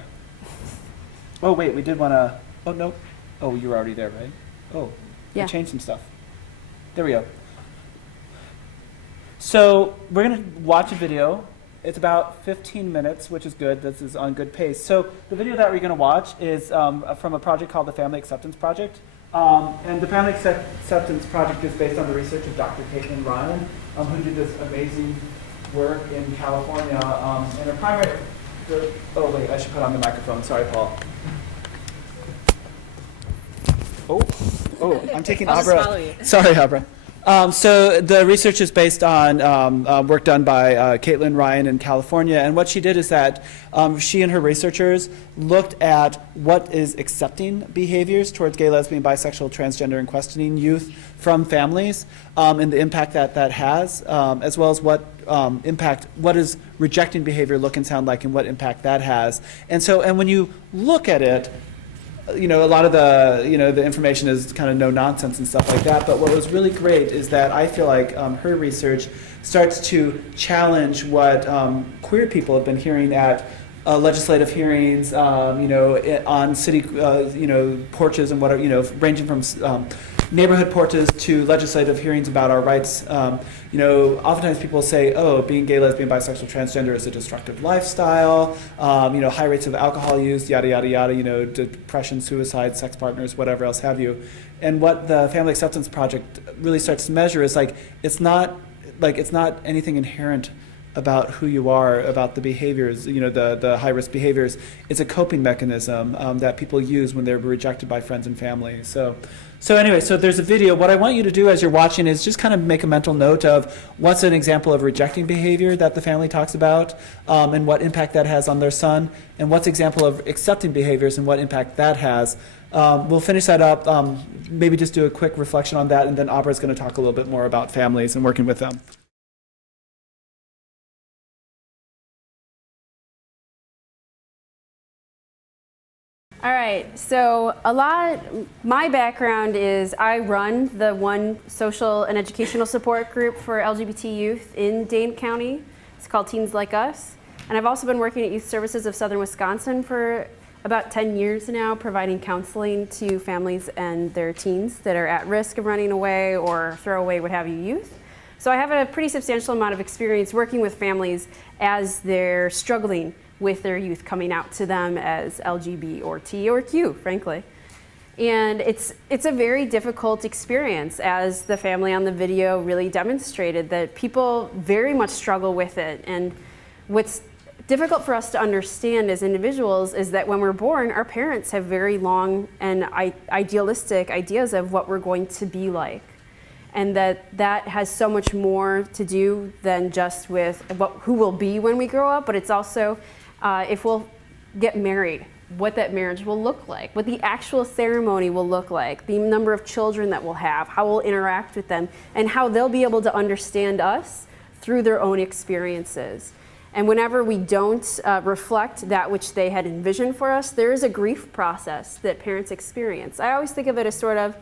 Oh wait, we did want to. Oh no. Oh, you were already there, right? Oh. Yeah. I changed some stuff. There we go. So we're going to watch a video. It's about 15 minutes, which is good. This is on good pace. So the video that we're going to watch is from a project called the Family Acceptance Project. And the Family Acceptance Project is based on the research of Dr. Caitlin Ryan, who did this amazing work in California. And her primary... Oh, wait, I should put on the microphone. Sorry, Paul. Oh, I'm taking I'll Abra. just follow you. Sorry, Abra. So the research is based on work done by Caitlin Ryan in California, and what she did is that she and her researchers looked at what is accepting behaviors towards gay, lesbian, bisexual, transgender, and questioning youth from families, and the impact that that has, as well as what does rejecting behavior look and sound like, and what impact that has. And so, and when you look at it, a lot of the information is kind of no nonsense and stuff like that. But what was really great is that I feel like her research starts to challenge what queer people have been hearing at legislative hearings, on city, porches and whatever, ranging from neighborhood porches to legislative hearings about our rights. Oftentimes people say, oh, being gay, lesbian, bisexual, transgender is a destructive lifestyle, high rates of alcohol use, yada, yada, yada, depression, suicide, sex partners, whatever else have you. And what the Family Acceptance Project really starts to measure is it's not anything inherent about who you are, about the behaviors, the high-risk behaviors. It's a coping mechanism that people use when they're rejected by friends and family. So So anyway, so there's a video. What I want you to do as you're watching is just kind of make a mental note of what's an example of rejecting behavior that the family talks about, and what impact that has on their son, and what's example of accepting behaviors and what impact that has. We'll finish that up, maybe just do a quick reflection on that, and then Abra's going to talk a little bit more about families and working with them. All right, so my background is I run the one social and educational support group for LGBT youth in Dane County. It's called Teens Like Us. And I've also been working at Youth Services of Southern Wisconsin for about 10 years now, providing counseling to families and their teens that are at risk of running away or throwaway, what have you, youth. So I have a pretty substantial amount of experience working with families as they're struggling with their youth coming out to them as LGB or T or Q, frankly. And it's a very difficult experience, as the family on the video really demonstrated, that people very much struggle with it. And what's difficult for us to understand as individuals is that when we're born, our parents have very long and idealistic ideas of what we're going to be like. And that has so much more to do than just with who we'll be when we grow up, but it's also if we'll get married, what that marriage will look like, what the actual ceremony will look like, the number of children that we'll have, how we'll interact with them, and how they'll be able to understand us through their own experiences. And whenever we don't reflect that which they had envisioned for us, there is a grief process that parents experience. I always think of it as sort of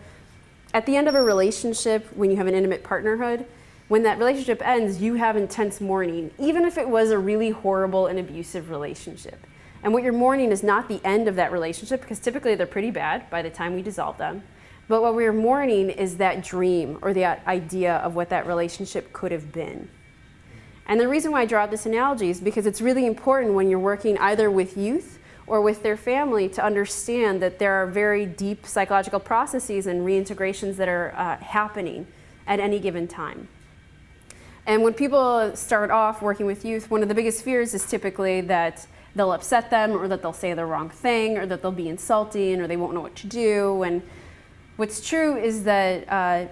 at the end of a relationship, when you have an intimate partnerhood, when that relationship ends, you have intense mourning, even if it was a really horrible and abusive relationship. And what you're mourning is not the end of that relationship, because typically they're pretty bad by the time we dissolve them. But what we're mourning is that dream or that idea of what that relationship could have been. And the reason why I draw up this analogy is because it's really important when you're working either with youth or with their family to understand that there are very deep psychological processes and reintegrations that are happening at any given time. And when people start off working with youth, one of the biggest fears is typically that they'll upset them, or that they'll say the wrong thing, or that they'll be insulting, or they won't know what to do. And what's true is that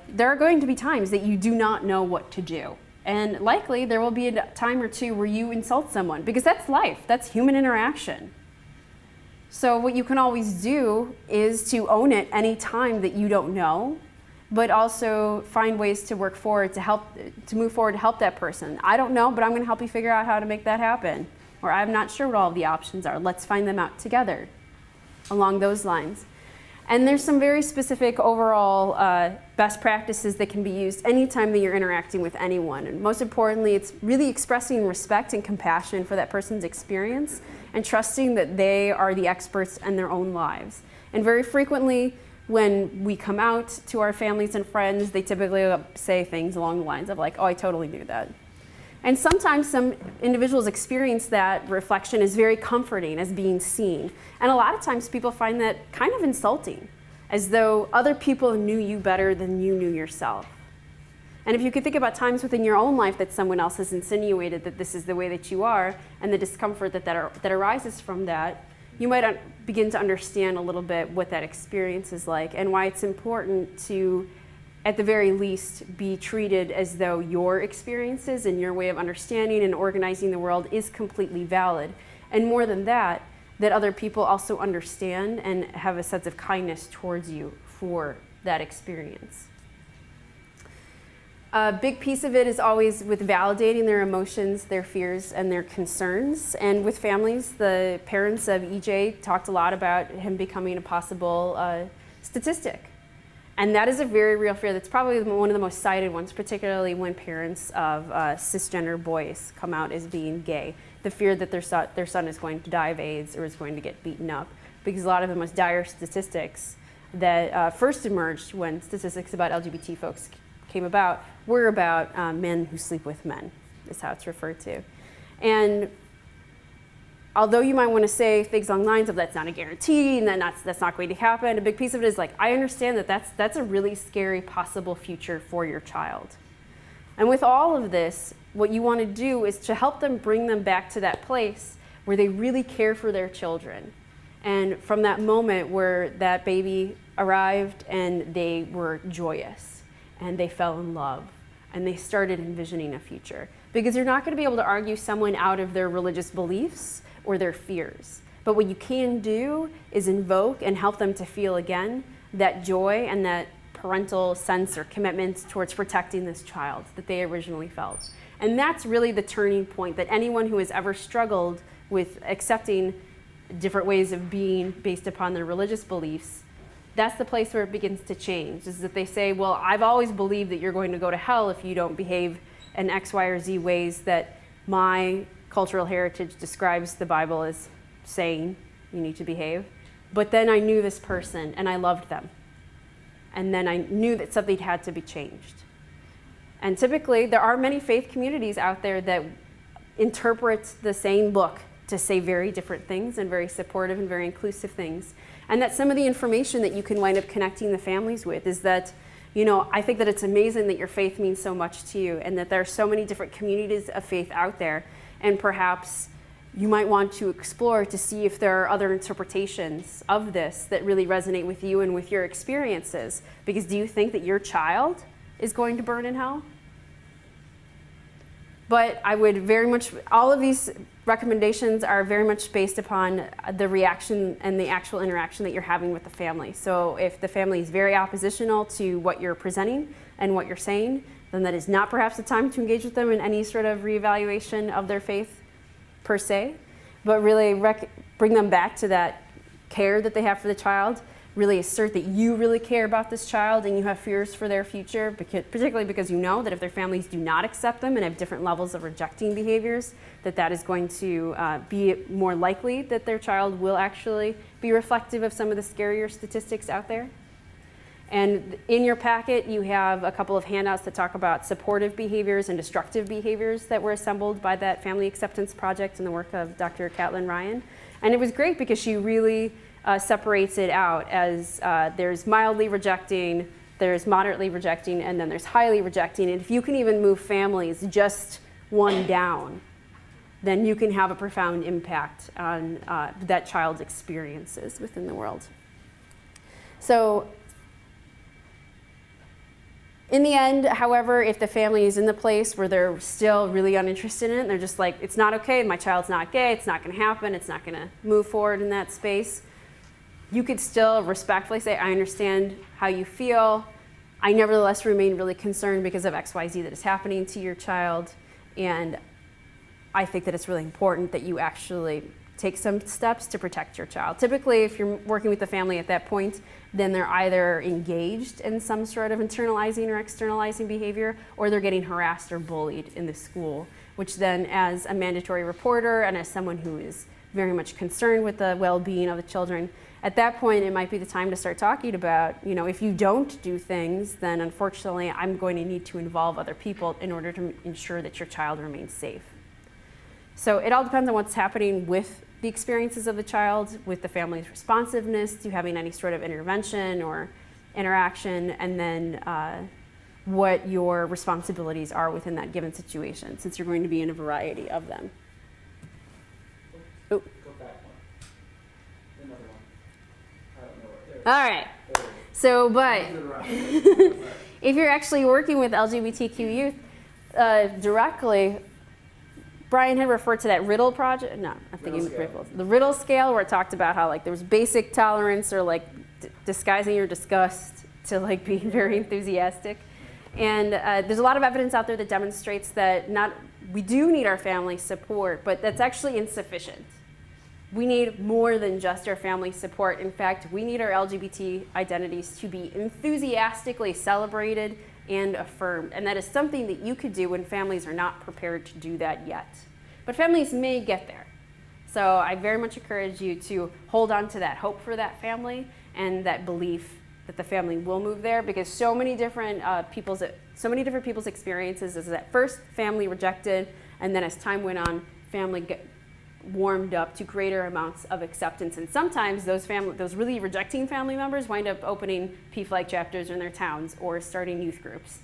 there are going to be times that you do not know what to do. And likely there will be a time or two where you insult someone, because that's life, that's human interaction. So what you can always do is to own it any time that you don't know, but also find ways to work forward to move forward to help that person. I don't know, but I'm gonna help you figure out how to make that happen. Or I'm not sure what all of the options are. Let's find them out together, along those lines. And there's some very specific overall best practices that can be used anytime that you're interacting with anyone. And most importantly, it's really expressing respect and compassion for that person's experience and trusting that they are the experts in their own lives. And very frequently, when we come out to our families and friends, they typically say things along the lines of like, oh, I totally knew that. And sometimes some individuals experience that reflection as very comforting, as being seen. And a lot of times people find that kind of insulting, as though other people knew you better than you knew yourself. And if you could think about times within your own life that someone else has insinuated that this is the way that you are, and the discomfort that arises from that, you might begin to understand a little bit what that experience is like, and why it's important to, at the very least, be treated as though your experiences and your way of understanding and organizing the world is completely valid. And more than that, that other people also understand and have a sense of kindness towards you for that experience. A big piece of it is always with validating their emotions, their fears, and their concerns. And with families, the parents of EJ talked a lot about him becoming a possible statistic. And that is a very real fear. That's probably one of the most cited ones, particularly when parents of cisgender boys come out as being gay. The fear that their son is going to die of AIDS or is going to get beaten up. Because a lot of the most dire statistics that first emerged when statistics about LGBT folks came about were about men who sleep with men, is how it's referred to. And although you might want to say things along the lines of that's not a guarantee and that's not going to happen, a big piece of it is like, I understand that that's a really scary possible future for your child. And with all of this, what you want to do is to help them bring them back to that place where they really care for their children. And from that moment where that baby arrived and they were joyous and they fell in love and they started envisioning a future. Because you're not going to be able to argue someone out of their religious beliefs or their fears. But what you can do is invoke and help them to feel again that joy and that parental sense or commitment towards protecting this child that they originally felt. And that's really the turning point that anyone who has ever struggled with accepting different ways of being based upon their religious beliefs, that's the place where it begins to change, is that they say, well, I've always believed that you're going to go to hell if you don't behave in X, Y, or Z ways that my cultural heritage describes the Bible as saying you need to behave. But then I knew this person and I loved them. And then I knew that something had to be changed. And typically, there are many faith communities out there that interpret the same book to say very different things and very supportive and very inclusive things. And that some of the information that you can wind up connecting the families with is that, you know, I think that it's amazing that your faith means so much to you and that there are so many different communities of faith out there. And perhaps you might want to explore to see if there are other interpretations of this that really resonate with you and with your experiences. Because do you think that your child is going to burn in hell? But I would very much, all of these recommendations are very much based upon the reaction and the actual interaction that you're having with the family. So if the family is very oppositional to what you're presenting and what you're saying, then that is not perhaps the time to engage with them in any sort of reevaluation of their faith per se, but really bring them back to that care that they have for the child. Really assert that you really care about this child and you have fears for their future, particularly because you know that if their families do not accept them and have different levels of rejecting behaviors, that is going to be more likely that their child will actually be reflective of some of the scarier statistics out there. And in your packet, you have a couple of handouts that talk about supportive behaviors and destructive behaviors that were assembled by that Family Acceptance Project and the work of Dr. Catlin Ryan. And it was great because she really separates it out as there's mildly rejecting, there's moderately rejecting, and then there's highly rejecting. And if you can even move families just one down, then you can have a profound impact on that child's experiences within the world. So in the end, however, if the family is in the place where they're still really uninterested in it, and they're just like, it's not okay, my child's not gay, it's not going to happen, it's not going to move forward in that space, you could still respectfully say, I understand how you feel. I nevertheless remain really concerned because of XYZ that is happening to your child. And I think that it's really important that you actually take some steps to protect your child. Typically, if you're working with the family at that point, then they're either engaged in some sort of internalizing or externalizing behavior, or they're getting harassed or bullied in the school, which then as a mandatory reporter and as someone who is very much concerned with the well-being of the children, at that point, it might be the time to start talking about, you know, if you don't do things, then unfortunately, I'm going to need to involve other people in order to ensure that your child remains safe. So it all depends on what's happening with the experiences of the child, with the family's responsiveness to having any sort of intervention or interaction, and then what your responsibilities are within that given situation, since you're going to be in a variety of them. Oh. Go back one. Another one. I don't know what. All right. So, but if you're actually working with LGBTQ youth directly, Brian had referred to that Riddle project. No, I'm thinking the Riddle scale, where it talked about how like there was basic tolerance or like disguising your disgust to like being very enthusiastic. And there's a lot of evidence out there that demonstrates that we do need our family support, but that's actually insufficient. We need more than just our family support. In fact, we need our LGBT identities to be enthusiastically celebrated and affirmed. And that is something that you could do when families are not prepared to do that yet. But families may get there. So I very much encourage you to hold on to that hope for that family and that belief that the family will move there, because so many different people's experiences is that first family rejected, and then as time went on, family warmed up to greater amounts of acceptance. And sometimes those really rejecting family members wind up opening P-Flag chapters in their towns or starting youth groups.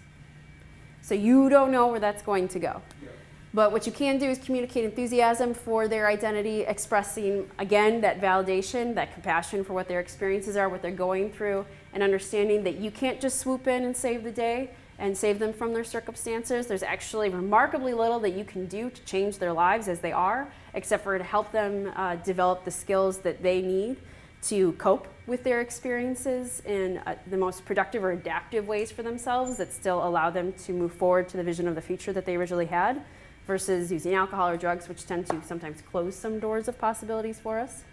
So you don't know where that's going to go. Yeah. But what you can do is communicate enthusiasm for their identity, expressing, again, that validation, that compassion for what their experiences are, what they're going through, and understanding that you can't just swoop in and save the day and save them from their circumstances. There's actually remarkably little that you can do to change their lives as they are, except for to help them develop the skills that they need to cope with their experiences in the most productive or adaptive ways for themselves that still allow them to move forward to the vision of the future that they originally had, versus using alcohol or drugs, which tend to sometimes close some doors of possibilities for us.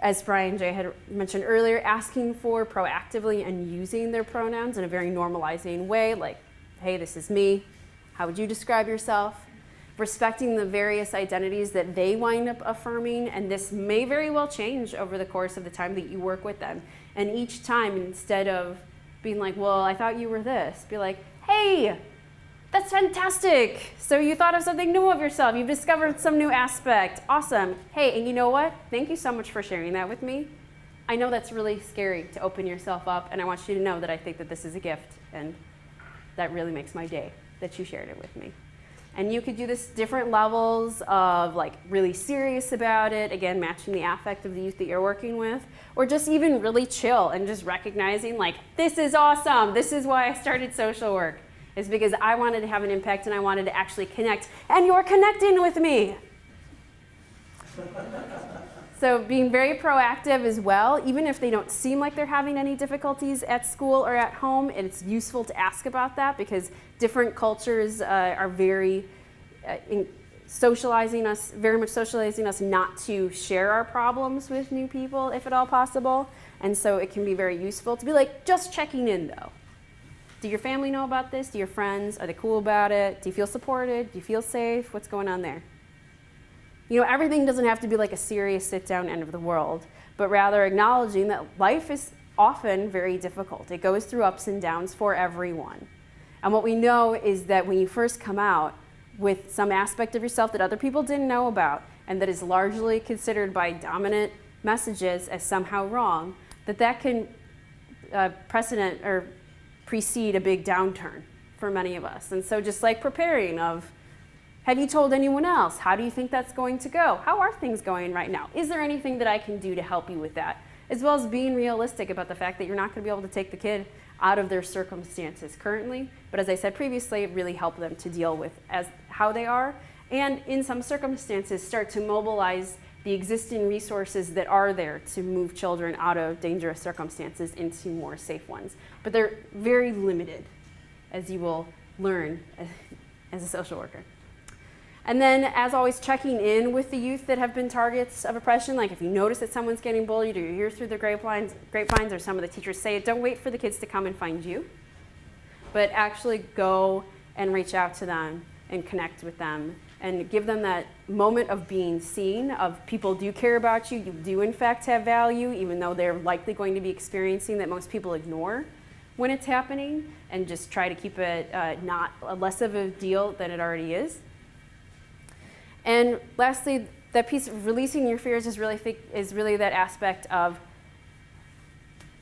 As Brian J. had mentioned earlier, asking for proactively and using their pronouns in a very normalizing way, like, hey, this is me, how would you describe yourself? Respecting the various identities that they wind up affirming, and this may very well change over the course of the time that you work with them. And each time, instead of being like, well, I thought you were this, be like, hey, that's fantastic. So you thought of something new of yourself. You've discovered some new aspect. Awesome. Hey, and you know what? Thank you so much for sharing that with me. I know that's really scary to open yourself up, and I want you to know that I think that this is a gift, and that really makes my day that you shared it with me. And you could do this different levels of like really serious about it, again, matching the affect of the youth that you're working with, or just even really chill and just recognizing like, this is awesome. This is why I started social work. Is because I wanted to have an impact and I wanted to actually connect, and you're connecting with me. So being very proactive as well, even if they don't seem like they're having any difficulties at school or at home, it's useful to ask about that because different cultures are very socializing us not to share our problems with new people if at all possible. And so it can be very useful to be like, just checking in though. Do your family know about this? Do your friends? Are they cool about it? Do you feel supported? Do you feel safe? What's going on there? You know, everything doesn't have to be like a serious sit-down end of the world, but rather acknowledging that life is often very difficult. It goes through ups and downs for everyone. And what we know is that when you first come out with some aspect of yourself that other people didn't know about and that is largely considered by dominant messages as somehow wrong, that can precedent or precede a big downturn for many of us. And so just like preparing of, have you told anyone else? How do you think that's going to go? How are things going right now? Is there anything that I can do to help you with that? As well as being realistic about the fact that you're not going to be able to take the kid out of their circumstances currently, but as I said previously, really help them to deal with as how they are, and in some circumstances start to mobilize the existing resources that are there to move children out of dangerous circumstances into more safe ones. But they're very limited, as you will learn as a social worker. And then, as always, checking in with the youth that have been targets of oppression. Like if you notice that someone's getting bullied or you hear through the grapevines or some of the teachers say it, don't wait for the kids to come and find you, but actually go and reach out to them and connect with them and give them that moment of being seen, of people do care about you, you do in fact have value, even though they're likely going to be experiencing that most people ignore when it's happening, and just try to keep it not less of a deal than it already is. And lastly, that piece of releasing your fears is really that aspect of,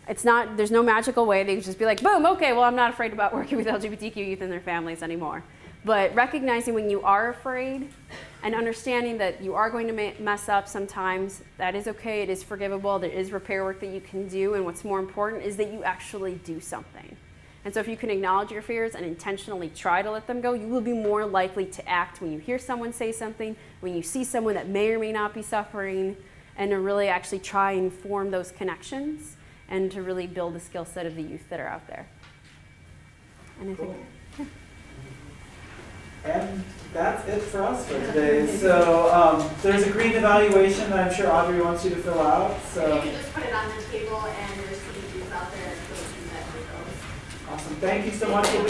there's no magical way that you just be like, boom, okay, well, I'm not afraid about working with LGBTQ youth and their families anymore. But recognizing when you are afraid and understanding that you are going to mess up sometimes, that is okay, it is forgivable, there is repair work that you can do, and what's more important is that you actually do something. And so if you can acknowledge your fears and intentionally try to let them go, you will be more likely to act when you hear someone say something, when you see someone that may or may not be suffering, and to really actually try and form those connections and to really build the skill set of the youth that are out there. And I think, yeah. And that's it for us for today. So there's a green evaluation that I'm sure Audrey wants you to fill out. So you can just put it on the table, and there's some tools out there for the that with those. Awesome. Thank you so much. We'll be